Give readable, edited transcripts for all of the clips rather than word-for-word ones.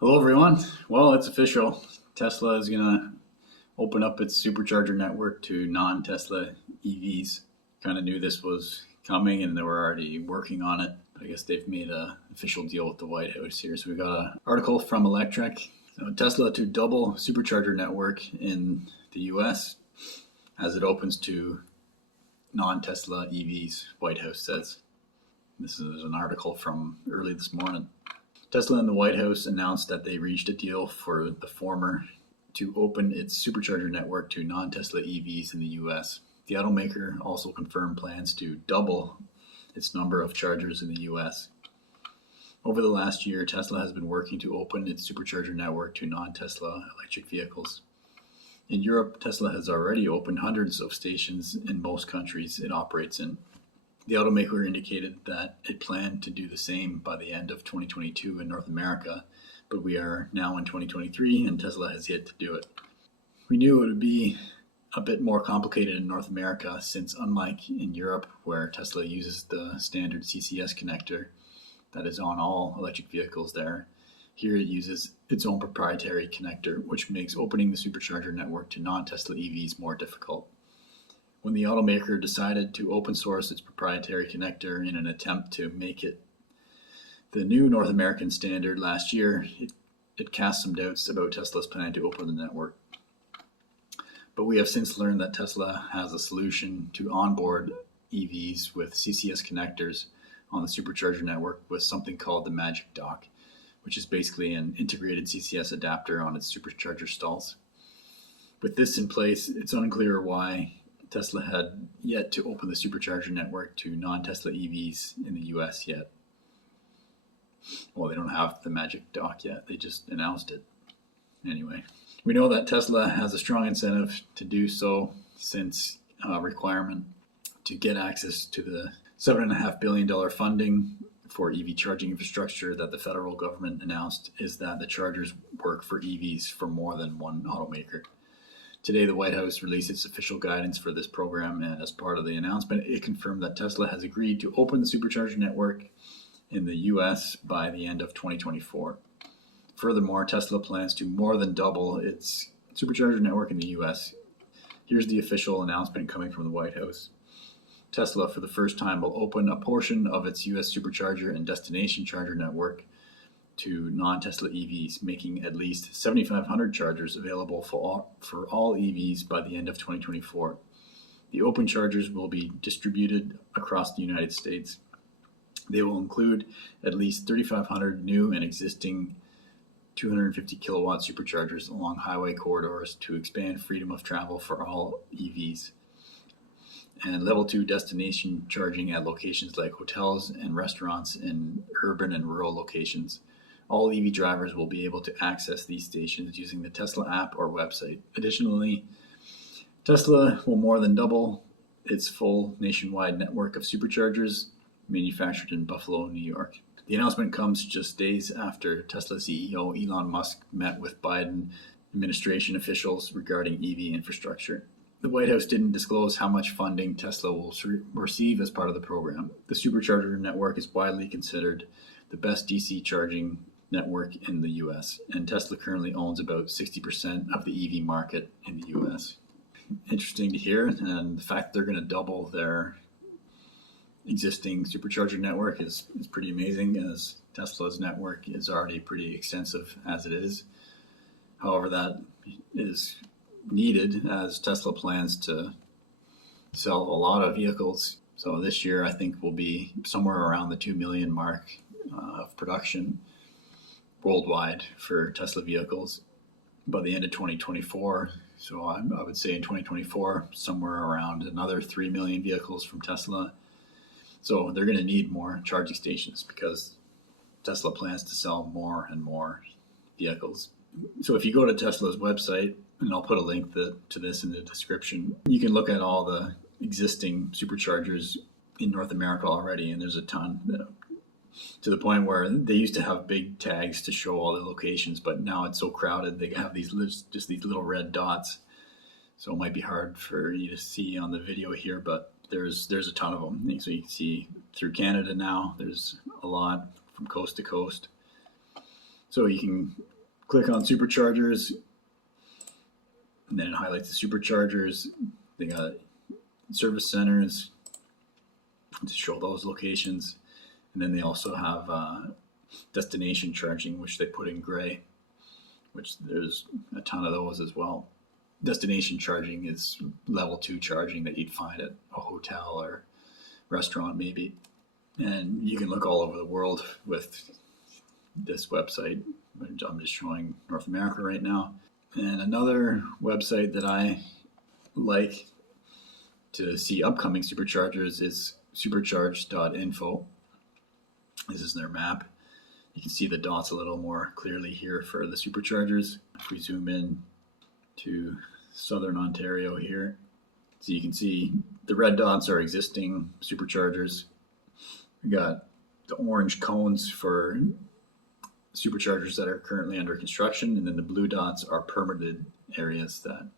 Hello, everyone. Well, it's official. Tesla is going to open up its supercharger network to non-Tesla EVs. Kind of knew this was coming and they were already working on it. I guess they've made an official deal with the Whitehouse here. So we got an article from Electrek. So Tesla to double supercharger network in the US as it opens to non-Tesla EVs, Whitehouse says. This is an article from early this morning. Tesla and the White House announced that they reached a deal for the former to open its supercharger network to non-Tesla EVs in the US. The automaker also confirmed plans to double its number of chargers in the US. Over the last year, Tesla has been working to open its supercharger network to non-Tesla electric vehicles. In Europe, Tesla has already opened hundreds of stations in most countries it operates in. The automaker indicated that it planned to do the same by the end of 2022 in North America, but we are now in 2023 and Tesla has yet to do it. We knew it would be a bit more complicated in North America since, unlike in Europe, where Tesla uses the standard CCS connector that is on all electric vehicles there, here it uses its own proprietary connector, which makes opening the supercharger network to non-Tesla EVs more difficult. When the automaker decided to open source its proprietary connector in an attempt to make it the new North American standard last year, it cast some doubts about Tesla's plan to open the network. But we have since learned that Tesla has a solution to onboard EVs with CCS connectors on the supercharger network with something called the Magic Dock, which is basically an integrated CCS adapter on its supercharger stalls. With this in place, it's unclear why Tesla had yet to open the supercharger network to non-Tesla EVs in the US yet. Well, they don't have the Magic Dock yet. They just announced it. Anyway, we know that Tesla has a strong incentive to do so since a requirement to get access to the $7.5 billion funding for EV charging infrastructure that the federal government announced is that the chargers work for EVs for more than one automaker. Today, the White House released its official guidance for this program, and as part of the announcement, it confirmed that Tesla has agreed to open the supercharger network in the US by the end of 2024. Furthermore, Tesla plans to more than double its supercharger network in the US. Here's the official announcement coming from the White House. Tesla, for the first time, will open a portion of its US supercharger and destination charger network to non-Tesla EVs, making at least 7,500 chargers available for all EVs by the end of 2024. The open chargers will be distributed across the United States. They will include at least 3,500 new and existing 250 kilowatt superchargers along highway corridors to expand freedom of travel for all EVs, and level 2 destination charging at locations like hotels and restaurants in urban and rural locations. All EV drivers will be able to access these stations using the Tesla app or website. Additionally, Tesla will more than double its full nationwide network of superchargers manufactured in Buffalo, New York. The announcement comes just days after Tesla CEO Elon Musk met with Biden administration officials regarding EV infrastructure. The White House didn't disclose how much funding Tesla will receive as part of the program. The supercharger network is widely considered the best DC charging network in the US, and Tesla currently owns about 60% of the EV market in the US. Interesting to hear, and the fact they're going to double their existing supercharger network is pretty amazing, as Tesla's network is already pretty extensive as it is. However, that is needed as Tesla plans to sell a lot of vehicles. So this year, I think will be somewhere around the 2 million mark of production worldwide for Tesla vehicles by the end of 2024. So I would say in 2024, somewhere around another 3 million vehicles from Tesla. So they're going to need more charging stations because Tesla plans to sell more and more vehicles. So if you go to Tesla's website, and I'll put a link to this in the description, you can look at all the existing superchargers in North America already, and there's a ton, to the point where they used to have big tags to show all the locations, but now it's so crowded they have these little red dots. So it might be hard for you to see on the video here, but there's a ton of them. So you can see through Canada now, there's a lot from coast to coast. So you can click on Superchargers, and then it highlights the Superchargers. They got service centers to show those locations. And then they also have destination charging, which they put in gray, which there's a ton of those as well. Destination charging is level 2 charging that you'd find at a hotel or restaurant maybe. And you can look all over the world with this website. I'm just showing North America right now. And another website that I like to see upcoming Superchargers is supercharge.info. This is their map. You can see the dots a little more clearly here for the Superchargers. If we zoom in to Southern Ontario here, so you can see the red dots are existing Superchargers. We got the orange cones for Superchargers that are currently under construction, and then the blue dots are permitted areas that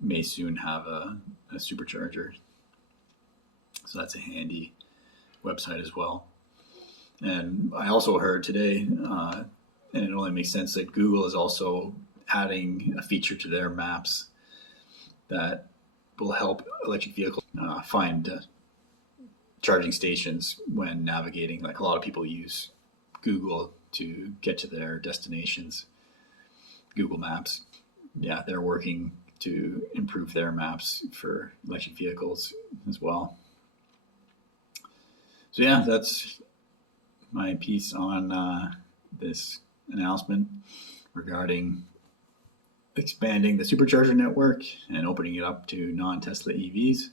may soon have a Supercharger. So that's a handy website as well. And I also heard today, and it only makes sense, that Google is also adding a feature to their maps that will help electric vehicles find charging stations when navigating. Like, a lot of people use Google to get to their destinations, Google Maps. Yeah, they're working to improve their maps for electric vehicles as well. So yeah, that's my piece on this announcement regarding expanding the Supercharger network and opening it up to non-Tesla EVs.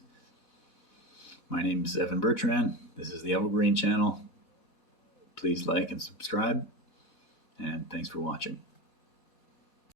My name is Evan Bertrand. This is the Evergreen channel. Please like and subscribe, and thanks for watching.